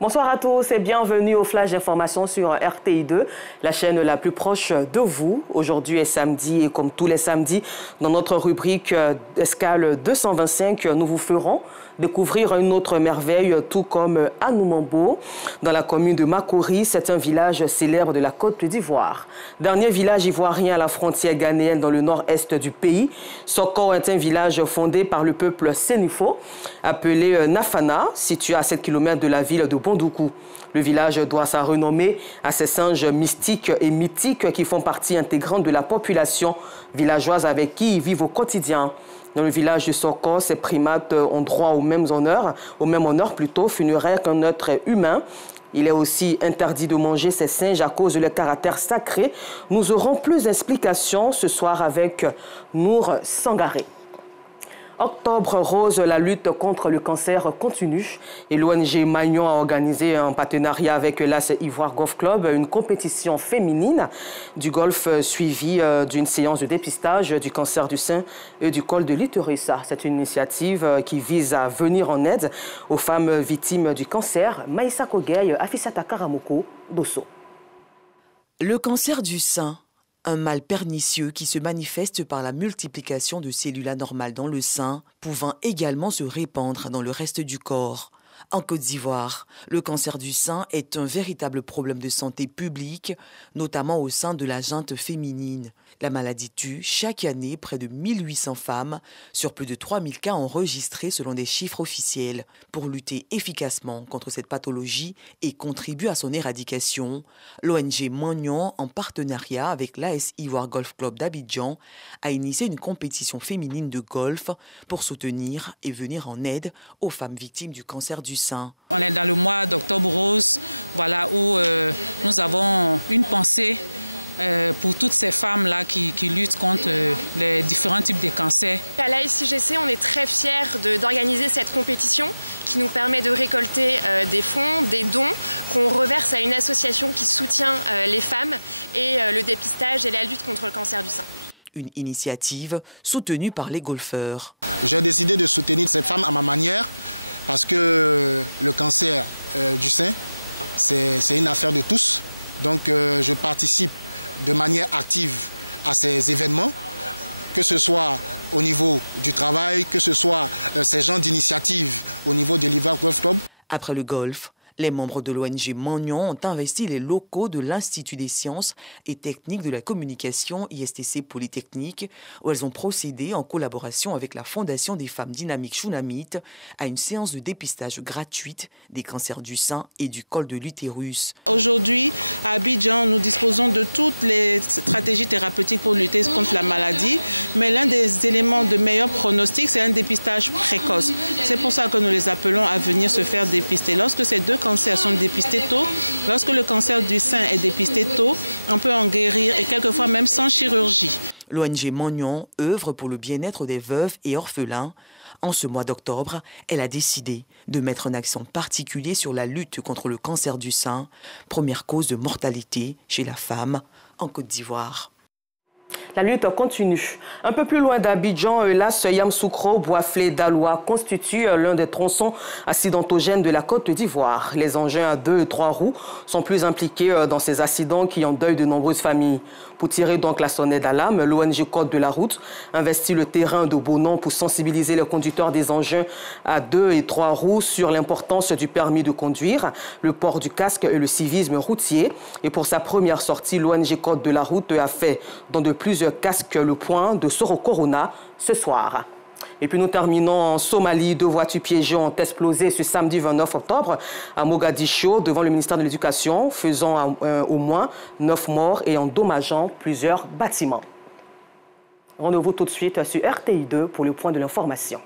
Bonsoir à tous et bienvenue au Flash d'information sur RTI2, la chaîne la plus proche de vous. Aujourd'hui est samedi et comme tous les samedis, dans notre rubrique Escale 225, nous vous ferons découvrir une autre merveille, tout comme Anoumambo. Dans la commune de Makori, c'est un village célèbre de la Côte d'Ivoire. Dernier village ivoirien à la frontière ghanéenne dans le nord-est du pays, Soko est un village fondé par le peuple Sénufo, appelé Nafana, situé à 7 km de la ville de Bondoukou. Le village doit sa renommée à ces singes mystiques et mythiques qui font partie intégrante de la population villageoise avec qui ils vivent au quotidien. Dans le village de Soko, ces primates ont droit au même honneur funéraire qu'un être humain. Il est aussi interdit de manger ces singes à cause de leur caractère sacré. Nous aurons plus d'explications ce soir avec Nour Sangaré. Octobre rose, la lutte contre le cancer continue et l'ONG Magnon a organisé en partenariat avec l'AS Ivoire Golf Club une compétition féminine du golf suivie d'une séance de dépistage du cancer du sein et du col de l'utérus. C'est une initiative qui vise à venir en aide aux femmes victimes du cancer. Maïssa Kogay, Afisata Karamoko, Dosso. Le cancer du sein, un mal pernicieux qui se manifeste par la multiplication de cellules anormales dans le sein, pouvant également se répandre dans le reste du corps. En Côte d'Ivoire, le cancer du sein est un véritable problème de santé publique, notamment au sein de la junte féminine. La maladie tue chaque année près de 1800 femmes sur plus de 3000 cas enregistrés selon des chiffres officiels. Pour lutter efficacement contre cette pathologie et contribuer à son éradication, l'ONG Magnon, en partenariat avec l'AS Ivoire Golf Club d'Abidjan, a initié une compétition féminine de golf pour soutenir et venir en aide aux femmes victimes du cancer du sein. On est dans le mois d'octobre rose, voilà, où nous avons une pensée pour toutes ces femmes-là qui luttent contre les différents types de cancers. À l'ASIGC, on est très fiers d'organiser cette compétition qui nous permet de récolter des fonds, des dons qu'on reverse à une association qui soutient les femmes et le dépistage et la lutte contre le cancer du sein. Une initiative soutenue par les golfeurs. J'ai décidé de soutenir ces femmes à ma manière parce que le cancer du sein, c'est une affaire de tous. Donc je participe de manière active à ces événements, que ce soit au niveau du travail, que ce soit ces genres d'initiatives au niveau de l'Ivoire Golf Club. Après le golf, les membres de l'ONG Magnon ont investi les locaux de l'Institut des sciences et techniques de la communication ISTC Polytechnique, où elles ont procédé en collaboration avec la Fondation des femmes dynamiques Chounamite à une séance de dépistage gratuite des cancers du sein et du col de l'utérus. Aujourd'hui, à Abidjan, nous disposons de toutes les stratégies thérapeutiques pour lutter contre la maladie, mais l'un des éléments de meilleur pronostic, c'est un dépistage précoce. C'est pour ça que nous les appelons à venir se faire dépister. Lorsque ces deux cancers sont dépistés tôt, lorsque le cancer du sein est dépisté tôt, on peut en guérir et quelquefois même sans chirurgie. L'ONG Magnon œuvre pour le bien-être des veuves et orphelins. En ce mois d'octobre, elle a décidé de mettre un accent particulier sur la lutte contre le cancer du sein, première cause de mortalité chez la femme en Côte d'Ivoire. La lutte continue. Un peu plus loin d'Abidjan, l'AS Yamsoukro Boisflé d'Aloua constitue l'un des tronçons accidentogènes de la Côte d'Ivoire. Les engins à 2 et 3 roues sont plus impliqués dans ces accidents qui endeuillent de nombreuses familles. Pour tirer donc la sonnette d'alarme, l'ONG Code de la route investit le terrain de Bonon pour sensibiliser les conducteurs des engins à 2 et 3 roues sur l'importance du permis de conduire, le port du casque et le civisme routier. Et pour sa première sortie, l'ONG Code de la route a fait dans de plusieurs casques le point de Soro Corona ce soir. Et puis nous terminons en Somalie. 2 voitures piégées ont explosé ce samedi 29 octobre à Mogadiscio devant le ministère de l'Éducation, faisant au moins 9 morts et endommageant plusieurs bâtiments. Rendez-vous tout de suite sur RTI2 pour le point de l'information.